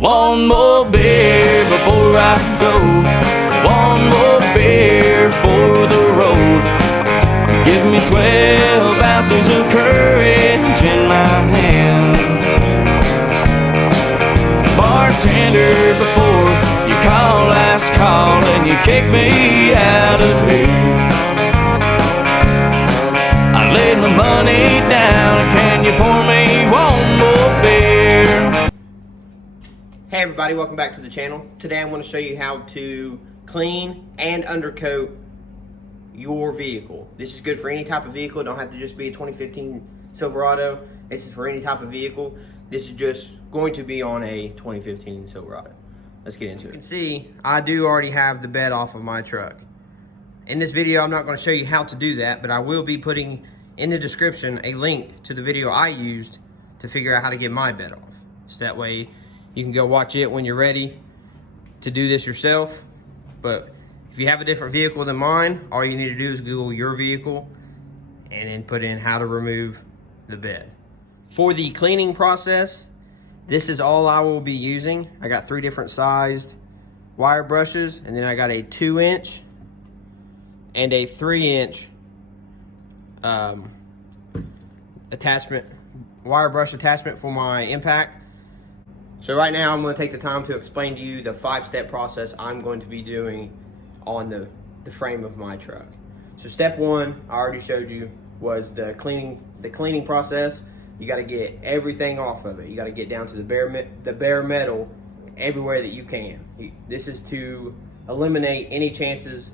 One more beer before I go. One more beer for the road. Give me 12 ounces of courage in my hand. Bartender, before you call last call and you kick me out of here, I laid my money down. Can you pour me one more beer? Hey everybody, welcome back to the channel. Today I'm going to show you how to clean and undercoat your vehicle. This is good for any type of vehicle. It don't have to just be a 2015 Silverado. This is for any type of vehicle. This is just going to be on a 2015 Silverado. Let's get into it. You can see I do already have the bed off of my truck. In this video I'm not going to show you how to do that, but I will be putting in the description a link to the video I used to figure out how to get my bed off. So that way you can go watch it when you're ready to do this yourself. But if you have a different vehicle than mine, all you need to do is Google your vehicle and then put in how to remove the bed. For the cleaning process, this is all I will be using. I got 3 different sized wire brushes, and then I got a 2-inch and a 3-inch attachment, wire brush attachment for my impact. So right now I'm going to take the time to explain to you the 5-step process I'm going to be doing on the frame of my truck. So step 1, I already showed you, was the cleaning process. You got to get everything off of it. You got to get down to the bare metal everywhere that you can. This is to eliminate any chances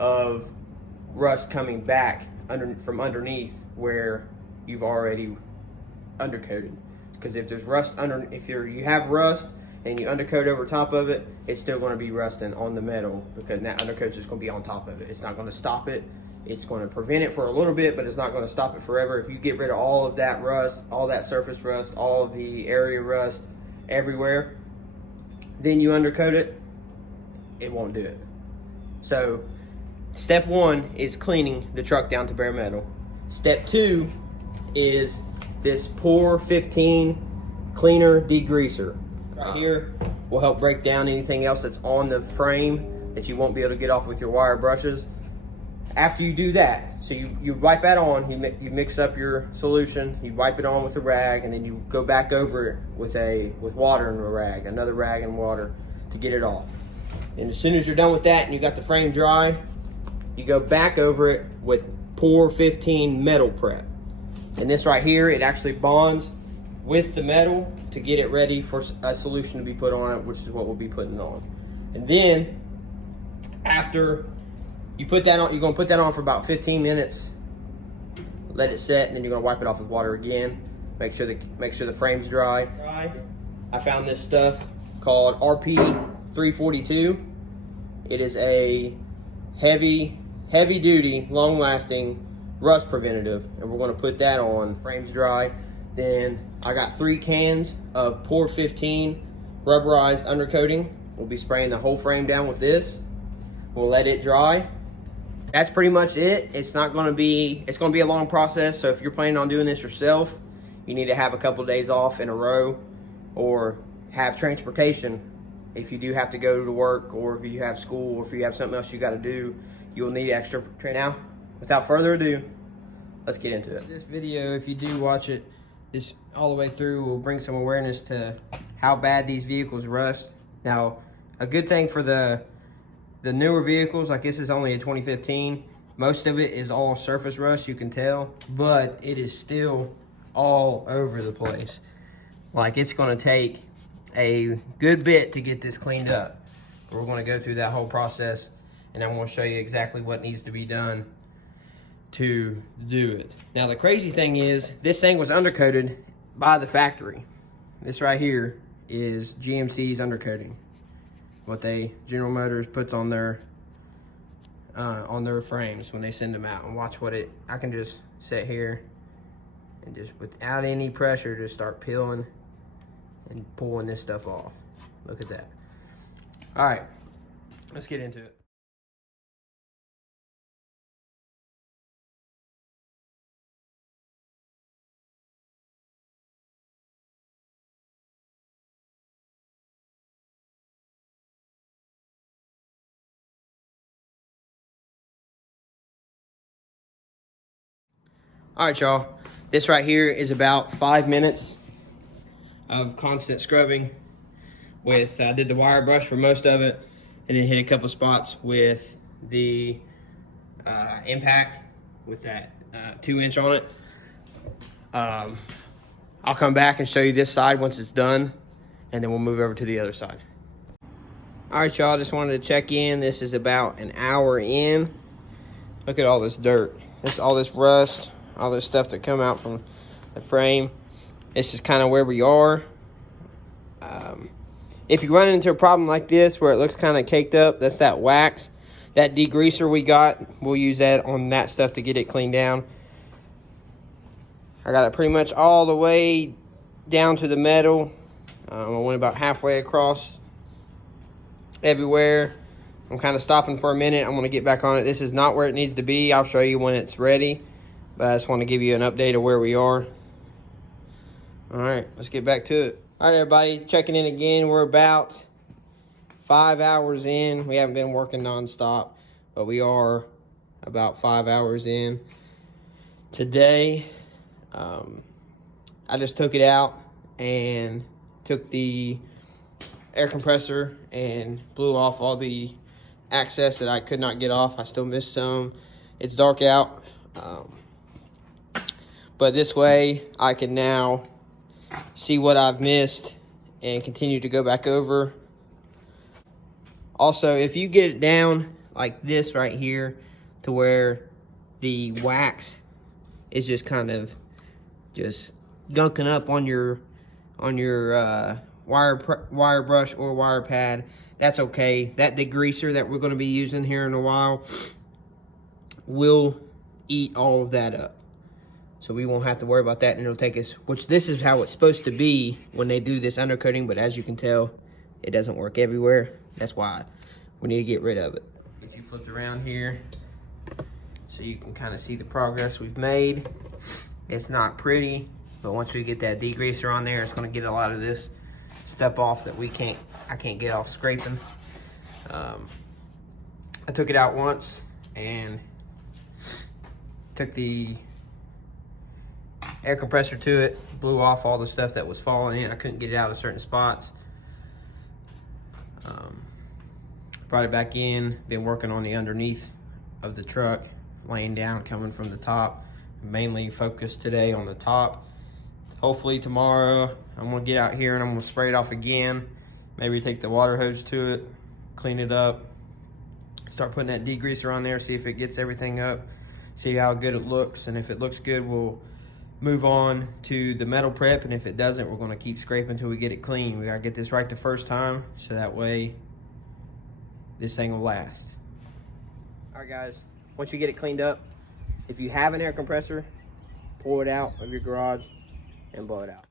of rust coming back from underneath where you've already undercoated. Because if there's rust if you have rust and you undercoat over top of it, it's still going to be rusting on the metal, because that undercoat's just going to be on top of it. It's not going to stop it. It's going to prevent it for a little bit, but it's not going to stop it forever. If you get rid of all of that rust, all that surface rust, all of the area rust everywhere, then you undercoat it, it won't do it. So step 1 is cleaning the truck down to bare metal. Step 2 is this Pour 15 cleaner degreaser. Right here will help break down anything else that's on the frame that you won't be able to get off with your wire brushes. After you do that, so you wipe that on, you mix up your solution, you wipe it on with a rag, and then you go back over it with water and a rag, another rag and water to get it off. And as soon as you're done with that and you got the frame dry, you go back over it with Pour 15 metal prep. And this right here, it actually bonds with the metal to get it ready for a solution to be put on it, which is what we'll be putting on. And then after you put that on, you're gonna put that on for about 15 minutes, let it set, and then you're gonna wipe it off with water again. Make sure the frame's dry. I found this stuff called RP 342. It is a heavy duty, long lasting rust preventative, and we're going to put that on. Frame's dry. Then I got 3 cans of Pour 15 rubberized undercoating. We'll be spraying the whole frame down with this. We'll let it dry. That's pretty much it. It's going to be a long process, so if you're planning on doing this yourself, you need to have a couple of days off in a row, or have transportation if you do have to go to work, or if you have school, or if you have something else you got to do. You'll need extra training. Now, without further ado, let's get into it. This video, if you do watch it this all the way through, will bring some awareness to how bad these vehicles rust. Now, a good thing for the newer vehicles, like this is only a 2015, most of it is all surface rust, you can tell, but it is still all over the place. Like, it's going to take a good bit to get this cleaned up. We're going to go through that whole process, and I'm going to show you exactly what needs to be done to do it. Now, the crazy thing is, this thing was undercoated by the factory. This right here is GMC's undercoating. What General Motors puts on their frames when they send them out. And watch I can just sit here and just, without any pressure, just start peeling and pulling this stuff off. Look at that. All right, let's get into it. All right, y'all. This right here is about 5 minutes of constant scrubbing with, I did the wire brush for most of it, and then hit a couple spots with the impact with that 2-inch on it. I'll come back and show you this side once it's done, and then we'll move over to the other side. All right, y'all, just wanted to check in. This is about an hour in. Look at all this dirt. All this rust, all this stuff that come out from the frame. This is kind of where we are. If you run into a problem like this where it looks kind of caked up, that's that wax. That degreaser we got, we'll use that on that stuff to get it cleaned down. I got it pretty much all the way down to the metal. I went about halfway across everywhere. I'm kind of stopping for a minute. I'm going to get back on it. This is not where it needs to be. I'll show you when it's ready. But I just want to give you an update of where we are. All right, let's get back to it. All right, everybody, checking in again. We're about 5 hours in. We haven't been working nonstop, but we are about 5 hours in. Today, I just took it out and took the air compressor and blew off all the access that I could not get off. I still missed some. It's dark out, but this way I can now see what I've missed and continue to go back over. Also, if you get it down like this right here to where the wax is just kind of just gunking up on your wire brush or wire pad, that's okay. That degreaser that we're going to be using here in a while will eat all of that up. So we won't have to worry about that, and it'll take us, which this is how it's supposed to be when they do this undercoating, but as you can tell, it doesn't work everywhere. That's why we need to get rid of it. Get you flipped around here so you can kind of see the progress we've made. It's not pretty, but once we get that degreaser on there, it's going to get a lot of this stuff off that I can't get off scraping. I took it out once and took the air compressor to it, blew off all the stuff that was falling in. I couldn't get it out of certain spots. Brought it back in, been working on the underneath of the truck, laying down, coming from the top. Mainly focused today on the top. Hopefully tomorrow I'm gonna get out here and I'm gonna spray it off again. Maybe take the water hose to it, clean it up, start putting that degreaser on there, see if it gets everything up, see how good it looks, and if it looks good, we'll move on to the metal prep, and if it doesn't, we're gonna keep scraping until we get it clean. We gotta get this right the first time, so that way this thing will last. All right, guys, once you get it cleaned up, if you have an air compressor, pull it out of your garage and blow it out.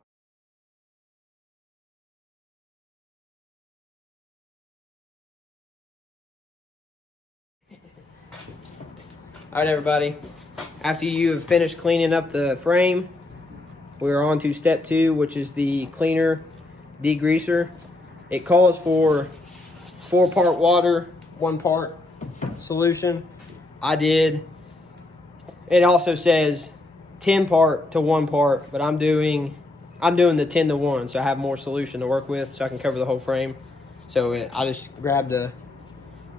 All right, everybody. After you have finished cleaning up the frame, we're on to step 2, which is the cleaner degreaser. It calls for 4-part water, 1-part solution. It also says 10-part to 1-part, but I'm doing the 10 to 1, so I have more solution to work with, so I can cover the whole frame. So I just grabbed the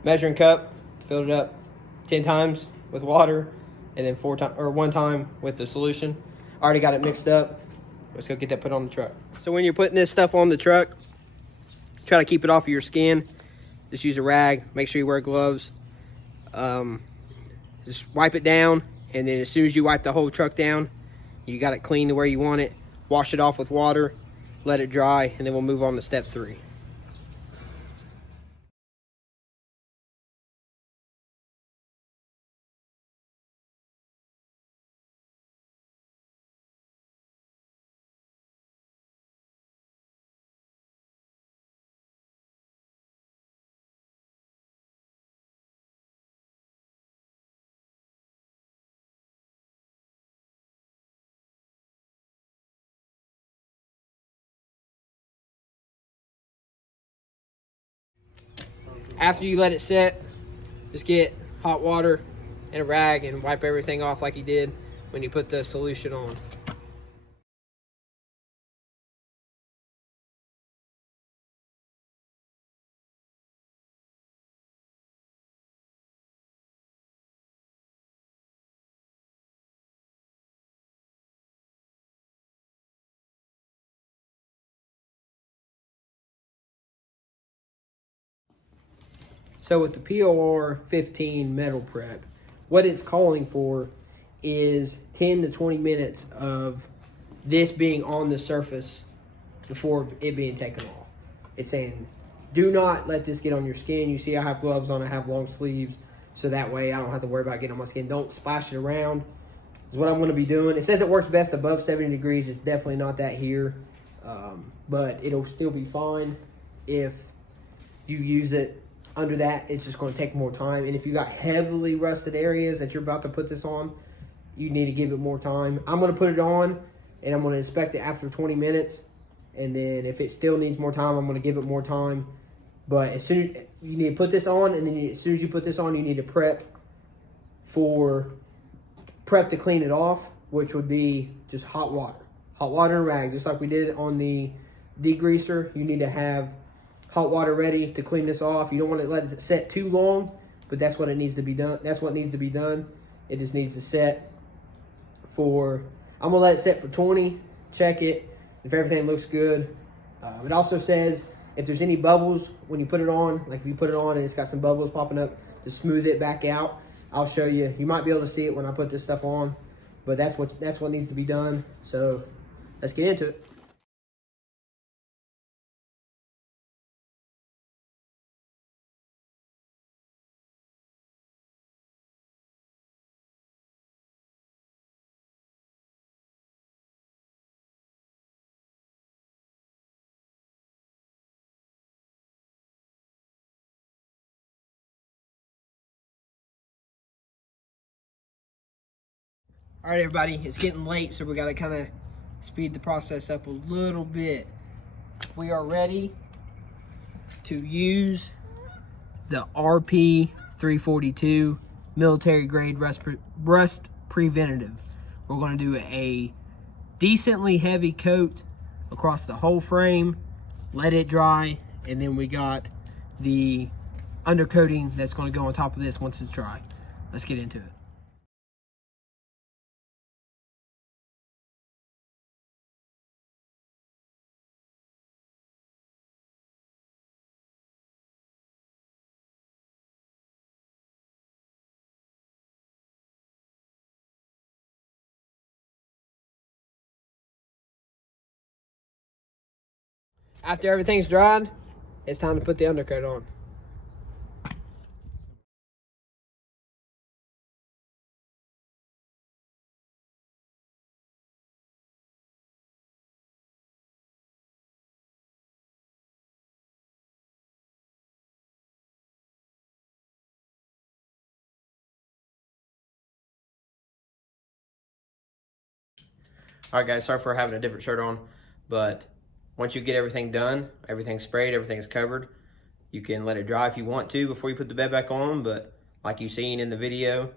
measuring cup, filled it up 10 times with water, and then 1 time with the solution. Already got it mixed up. Let's go get that put on the truck. So when you're putting this stuff on the truck, try to keep it off of your skin. Just use a rag. Make sure you wear gloves. Just wipe it down, and then as soon as you wipe the whole truck down, you got it clean to where you want it. Wash it off with water, let it dry, and then we'll move on to step 3. After you let it set, just get hot water and a rag and wipe everything off like you did. when you put the solution on. So with the POR 15 metal prep, what it's calling for is 10 to 20 minutes of this being on the surface before it being taken off. It's saying, do not let this get on your skin. You see I have gloves on, I have long sleeves, so that way I don't have to worry about getting on my skin. Don't splash it around is what I'm going to be doing. It says it works best above 70 degrees. It's definitely not that here, but it'll still be fine if you use it under that. It's just going to take more time. And if you got heavily rusted areas that you're about to put this on, you need to give it more time. I'm going to put it on and I'm going to inspect it after 20 minutes. And then if it still needs more time, I'm going to give it more time. But as soon as you need to put this on, and then as soon as you put this on, you need to prep to clean it off, which would be just hot water and rag, just like we did on the degreaser. You need to have hot water ready to clean this off. You don't want to let it set too long, but that's what it needs to be done. That's what needs to be done. It just needs to set for, I'm gonna let it set for 20, check it. If everything looks good. It also says if there's any bubbles when you put it on, like if you put it on and it's got some bubbles popping up, to smooth it back out. I'll show you. You might be able to see it when I put this stuff on, but that's what needs to be done. So let's get into it. All right, everybody, it's getting late, so we got to kind of speed the process up a little bit. We are ready to use the RP 342 military grade rust preventative. We're going to do a decently heavy coat across the whole frame, let it dry, and then we got the undercoating that's going to go on top of this once it's dry. Let's get into it. After everything's dried, it's time to put the undercoat on. All right, guys, sorry for having a different shirt on, but once you get everything done, everything's sprayed, everything's covered, you can let it dry if you want to before you put the bed back on. But like you've seen in the video,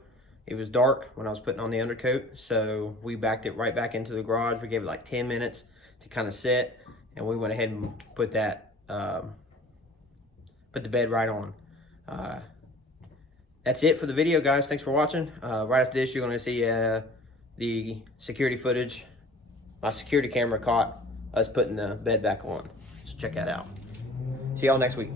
it was dark when I was putting on the undercoat, so we backed it right back into the garage. We gave it like 10 minutes to kind of set, and we went ahead and put that put the bed right on. That's it for the video, guys. Thanks for watching. Right after this, you're going to see the security footage. My security camera caught us putting the bed back on. So check that out. See y'all next week.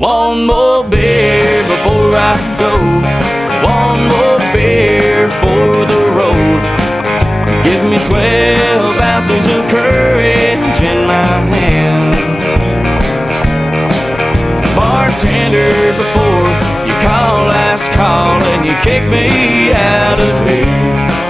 One more beer before I go. One more beer for the road. Give me 12 ounces of courage in my hand. Bartender, before you call last call and you kick me out of here,